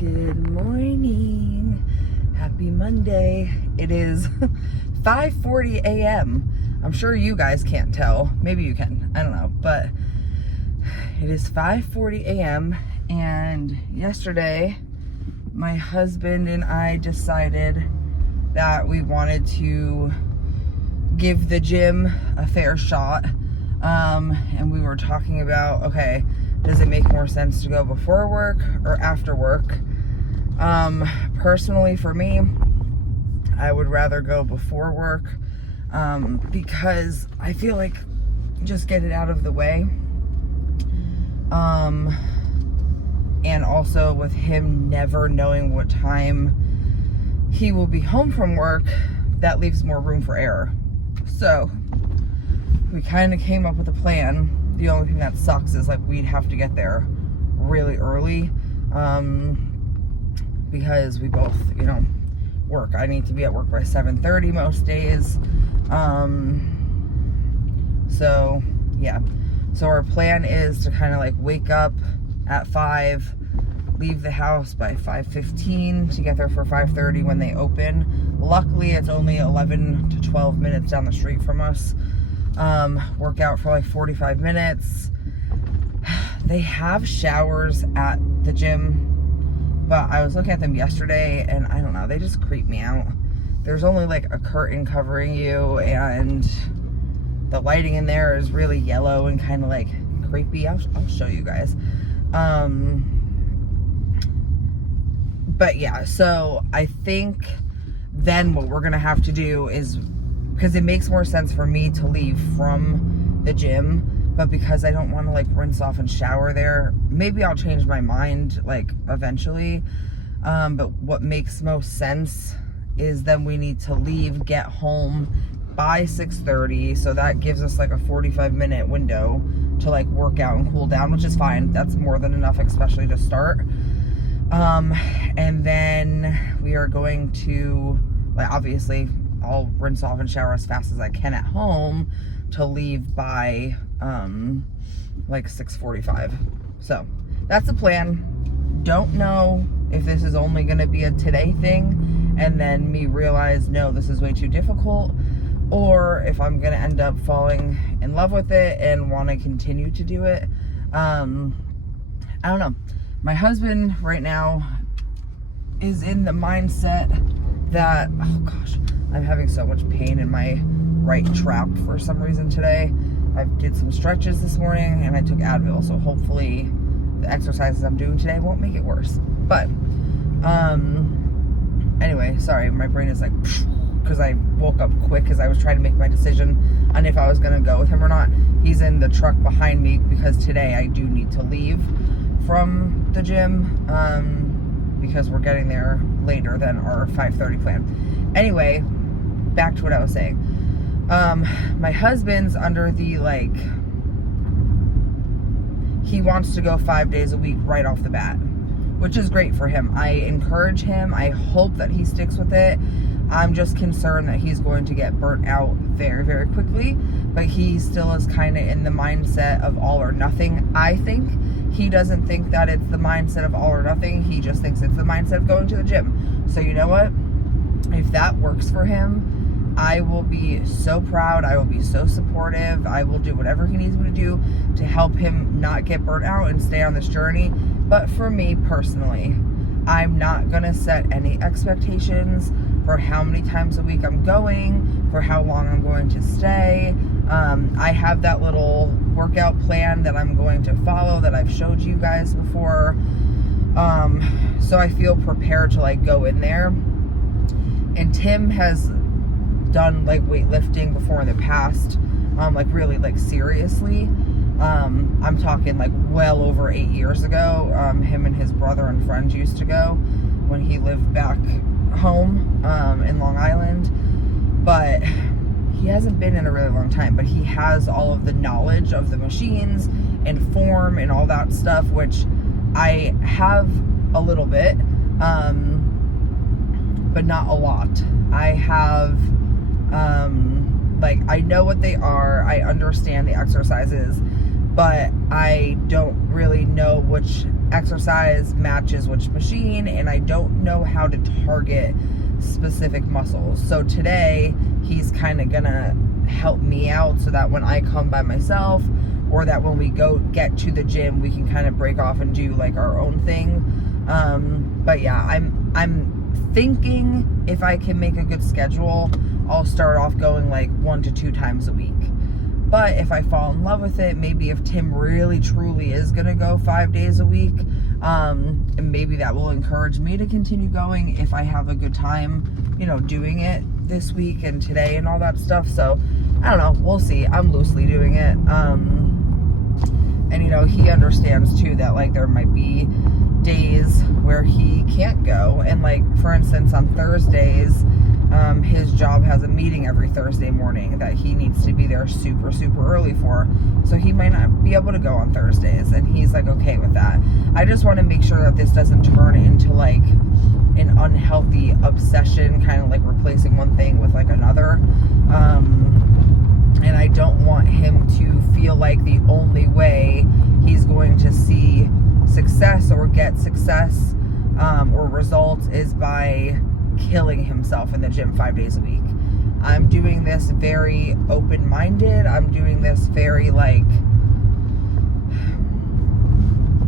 Good morning. Happy Monday. It is 5:40 a.m. I'm sure you guys can't tell. Maybe you can. I don't know. But it is 5:40 a.m. and yesterday my husband and I decided that we wanted to give the gym a fair shot. And we were talking about, okay, does it make more sense to go before work or after work? Personally, for me, I would rather go before work, because I feel like just get it out of the way. And also with him never knowing what time he will be home from work, that leaves more room for error. So we kind of came up with a plan. The only thing that sucks is like we'd have to get there really early, because we both, work. I need to be at work by 7:30 most days. So yeah. So our plan is to kind of like wake up at 5, leave the house by 5:15 to get there for 5:30 when they open. Luckily, it's only 11 to 12 minutes down the street from us. Work out for like 45 minutes. They have showers at the gym, but I was looking at them yesterday and I don't know, they just creep me out. There's only like a curtain covering you and the lighting in there is really yellow and kind of like creepy. I'll show you guys. But yeah, so I think then what we're gonna have to do is, because it makes more sense for me to leave from the gym, but because I don't want to like rinse off and shower there, maybe I'll change my mind like eventually. But what makes most sense is then we need to leave, get home by 6:30, so that gives us like a 45-minute window to like work out and cool down, which is fine. That's more than enough, especially to start. And then we are going to, like, obviously I'll rinse off and shower as fast as I can at home to leave by like 6:45. So that's the plan. Don't know if this is only going to be a today thing and then me realize, no, this is way too difficult, or if I'm going to end up falling in love with it and want to continue to do it. I don't know. My husband right now is in the mindset that, oh gosh, I'm having so much pain in my right trap for some reason today. I did some stretches this morning and I took Advil, so hopefully the exercises I'm doing today won't make it worse. But anyway, sorry, my brain is like, because I woke up quick because I was trying to make my decision on if I was going to go with him or not. He's in the truck behind me because today I do need to leave from the gym, because we're getting there later than our 5:30 plan. Anyway, back to what I was saying. My husband's under the, like, he wants to go 5 days a week right off the bat, which is great for him. I encourage him. I hope that he sticks with it. I'm just concerned that he's going to get burnt out very, very quickly, but he still is kind of in the mindset of all or nothing. I think he doesn't think that it's the mindset of all or nothing. He just thinks it's the mindset of going to the gym. So you know what? If that works for him, I will be so proud. I will be so supportive. I will do whatever he needs me to do to help him not get burnt out and stay on this journey. But for me personally, I'm not going to set any expectations for how many times a week I'm going, for how long I'm going to stay. I have that little workout plan that I'm going to follow that I've showed you guys before. So I feel prepared to like go in there. And Tim has done like weightlifting before in the past, like really like seriously. I'm talking like well over 8 years ago. Him and his brother and friends used to go when he lived back home in Long Island, but he hasn't been in a really long time. But he has all of the knowledge of the machines and form and all that stuff, which I have a little bit, but not a lot. I have like, I know what they are, I understand the exercises, but I don't really know which exercise matches which machine, and I don't know how to target specific muscles. So today he's kind of gonna help me out so that when I come by myself, or that when we go get to the gym, we can kind of break off and do like our own thing. But yeah, I'm thinking if I can make a good schedule, I'll start off going like 1 to 2 times a week. But if I fall in love with it, maybe if Tim really truly is gonna go 5 days a week, and maybe that will encourage me to continue going if I have a good time, you know, doing it this week and today and all that stuff. So I don't know, we'll see. I'm loosely doing it. And you know, he understands too that like there might be days where he can't go. And like, for instance, on Thursdays, his job has a meeting every Thursday morning that he needs to be there super, super early for. So he might not be able to go on Thursdays, and he's like okay with that. I just want to make sure that this doesn't turn into like an unhealthy obsession, kind of like replacing one thing with like another. And I don't want him to feel like the only way he's going to see success or get success or results is by killing himself in the gym 5 days a week. I'm doing this very open-minded. I'm doing this very like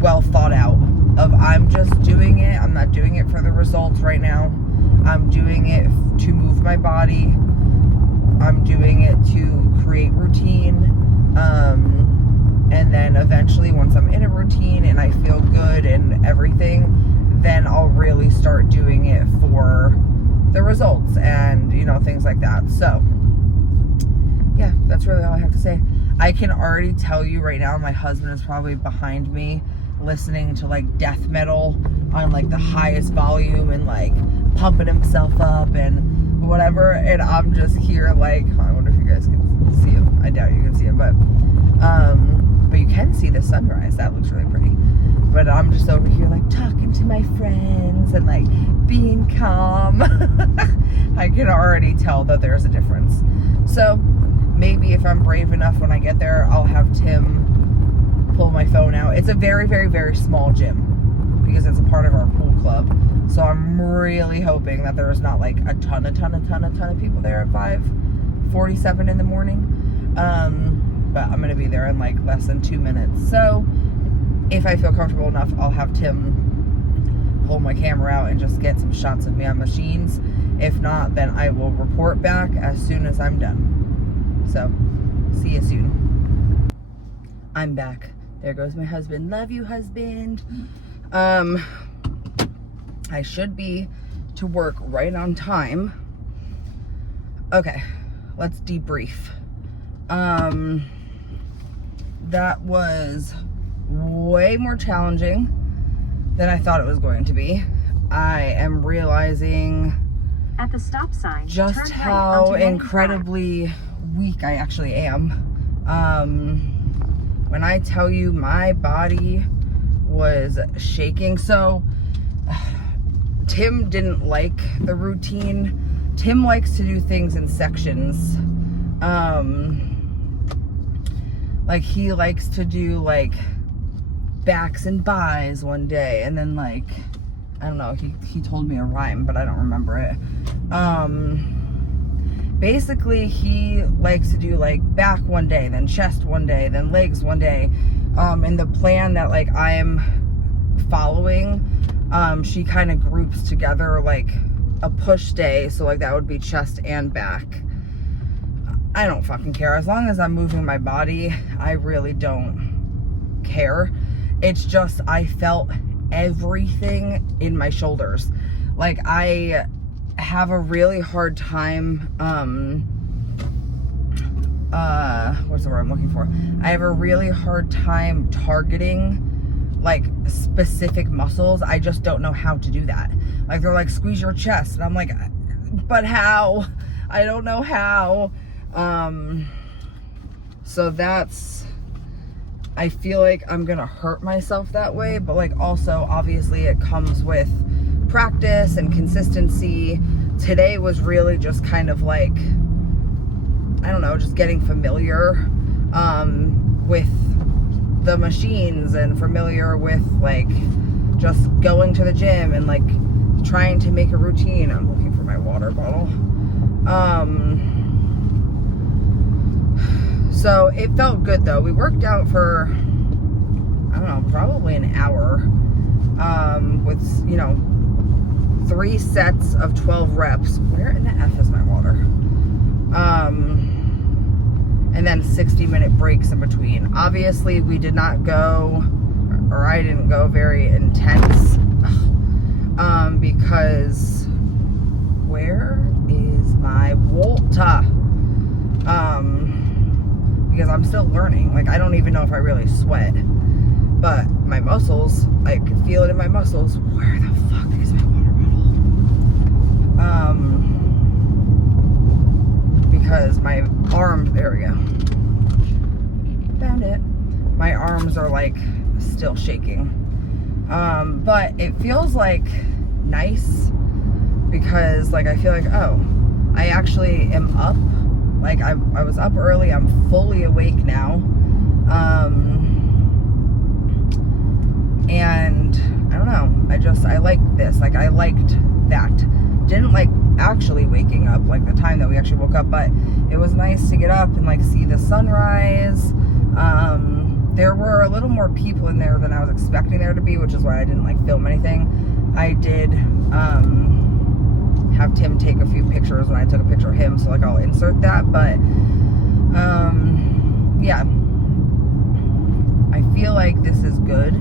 well thought out of I'm just doing it. I'm not doing it for the results right now. I'm doing it to move my body. I'm doing it to create routine. And then eventually once I'm in a routine and I feel good and everything, then I'll really start doing it for the results and, you know, things like that. So yeah, that's really all I have to say. I can already tell you right now, my husband is probably behind me listening to like death metal on like the highest volume and like pumping himself up and whatever, and I'm just here like, I wonder if you guys can see him. I doubt you can see him, but you can see the sunrise. That looks really pretty. But I'm just over here like talking to my friends and like being calm. I can already tell that there's a difference. So maybe if I'm brave enough when I get there, I'll have Tim pull my phone out. It's a very, very, very small gym because it's a part of our pool club. So I'm really hoping that there's not like a ton of people there at 5:47 in the morning. But I'm gonna be there in like less than 2 minutes. So if I feel comfortable enough, I'll have Tim pull my camera out and just get some shots of me on machines. If not, then I will report back as soon as I'm done. So, see you soon. I'm back. There goes my husband. Love you, husband. I should be to work right on time. Okay, let's debrief. That was way more challenging than I thought it was going to be. I am realizing at the stop sign just how incredibly weak I actually am. When I tell you my body was shaking. So Tim didn't like the routine. Tim likes to do things in sections. Like he likes to do like backs and buys one day, and then like, I don't know, he told me a rhyme, but I don't remember it. Basically he likes to do like back one day, then chest one day, then legs one day. And the plan that like I'm following, she kind of groups together like a push day, so like that would be chest and back. I don't fucking care. As long as I'm moving my body, I really don't care. It's just I felt everything in my shoulders. Like I have a really hard time, what's the word I'm looking for? I have a really hard time targeting like specific muscles. I just don't know how to do that. Like they're like, squeeze your chest, and I'm like, but how? I don't know how. So that's, I feel like I'm gonna hurt myself that way, but like also obviously it comes with practice and consistency. Today was really just kind of like, I don't know, just getting familiar with the machines and familiar with like just going to the gym and like trying to make a routine. I'm looking for my water bottle. So it felt good though. We worked out for, I don't know, probably an hour, with, you know, 3 sets of 12 reps. Where in the F is my water? And then 60-minute breaks in between. Obviously we did not go, or I didn't go very intense, because where is my water? Because I'm still learning. Like, I don't even know if I really sweat, but my muscles, I can feel it in my muscles. Where the fuck is my water bottle? Because my arms, there we go. Found it. My arms are like still shaking. But it feels like nice because like I feel like, oh, I actually am up. Like I was up early, I'm fully awake now. And I don't know, I liked this. Like I liked that. Didn't like actually waking up, like the time that we actually woke up, but it was nice to get up and like see the sunrise. There were a little more people in there than I was expecting there to be, which is why I didn't like film anything. I did have Tim take a few pictures when I took a picture of him, so like I'll insert that, but yeah, I feel like this is good.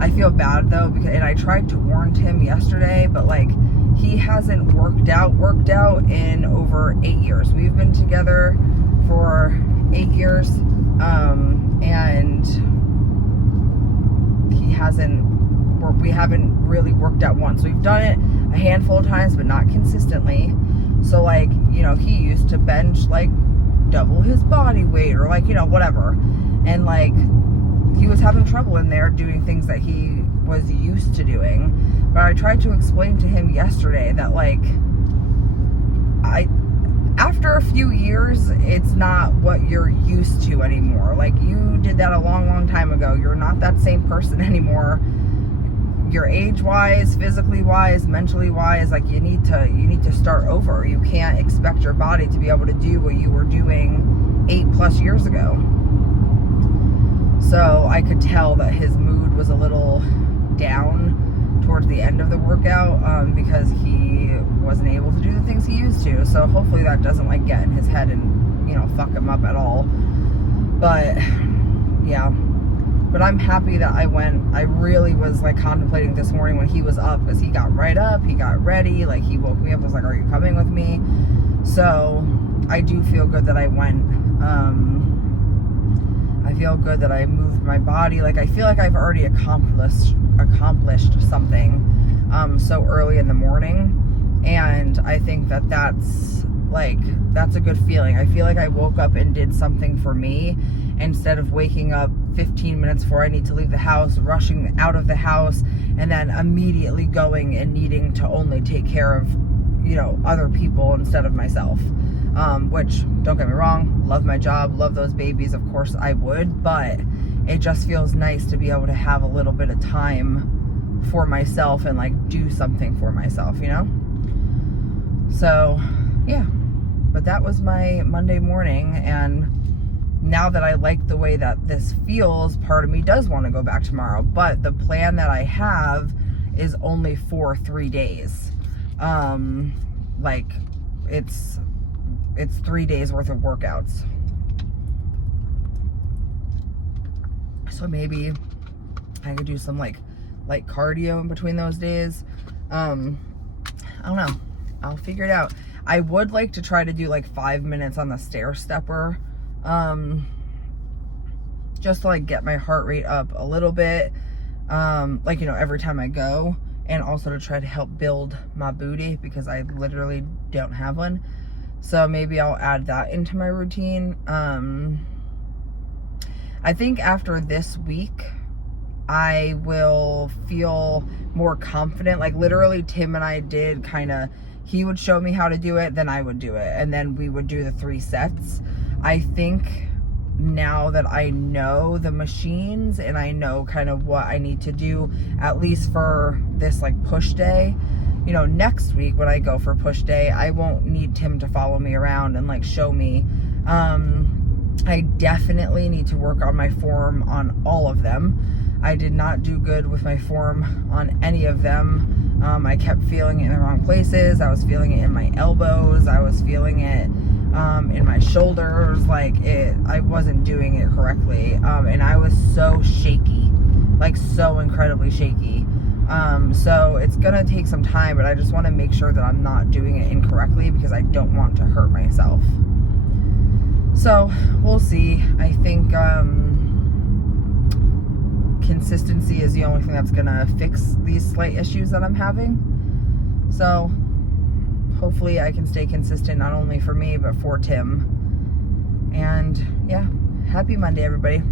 I feel bad though, because, and I tried to warn Tim yesterday, but like he hasn't worked out in over 8 years. We've been together for 8 years, and we haven't really worked out once. We've done it a handful of times, but not consistently. So like, you know, he used to bench like double his body weight or like, you know, whatever. And like, he was having trouble in there doing things that he was used to doing. But I tried to explain to him yesterday that like, after a few years, it's not what you're used to anymore. Like you did that a long, long time ago. You're not that same person anymore. You're age-wise, physically-wise, mentally-wise, like you need to start over. You can't expect your body to be able to do what you were doing 8+ years ago. So I could tell that his mood was a little down towards the end of the workout, because he wasn't able to do the things he used to. So hopefully that doesn't like get in his head and, you know, fuck him up at all. But yeah. But I'm happy that I went. I really was like contemplating this morning when he was up, because he got right up, he got ready, like he woke me up, was like, are you coming with me? So I do feel good that I went. I feel good that I moved my body. Like I feel like I've already accomplished something so early in the morning, and I think that that's a good feeling. I feel like I woke up and did something for me instead of waking up 15 minutes before I need to leave the house, rushing out of the house, and then immediately going and needing to only take care of, you know, other people instead of myself. Which, don't get me wrong, love my job, love those babies, of course I would, but it just feels nice to be able to have a little bit of time for myself and like do something for myself, you know? So, yeah. But that was my Monday morning, and now that I like the way that this feels, part of me does want to go back tomorrow. But the plan that I have is only for 3 days. Like it's 3 days worth of workouts. So maybe I could do some like light cardio in between those days. I don't know. I'll figure it out. I would like to try to do like 5 minutes on the stair stepper. Just to like get my heart rate up a little bit. Like, you know, every time I go, and also to try to help build my booty because I literally don't have one. So maybe I'll add that into my routine. I think after this week, I will feel more confident. Like literally Tim and I did kind of, he would show me how to do it, then I would do it, and then we would do the 3 sets. I think now that I know the machines and I know kind of what I need to do, at least for this like push day, you know, next week when I go for push day, I won't need Tim to follow me around and like show me. I definitely need to work on my form on all of them. I did not do good with my form on any of them. I kept feeling it in the wrong places. I was feeling it in my elbows. I was feeling it in my shoulders. Like I wasn't doing it correctly. And I was so shaky, like so incredibly shaky. So it's gonna take some time, but I just want to make sure that I'm not doing it incorrectly because I don't want to hurt myself. So we'll see. I think consistency is the only thing that's gonna fix these slight issues that I'm having. So hopefully I can stay consistent, not only for me but for Tim. And yeah, happy Monday, everybody.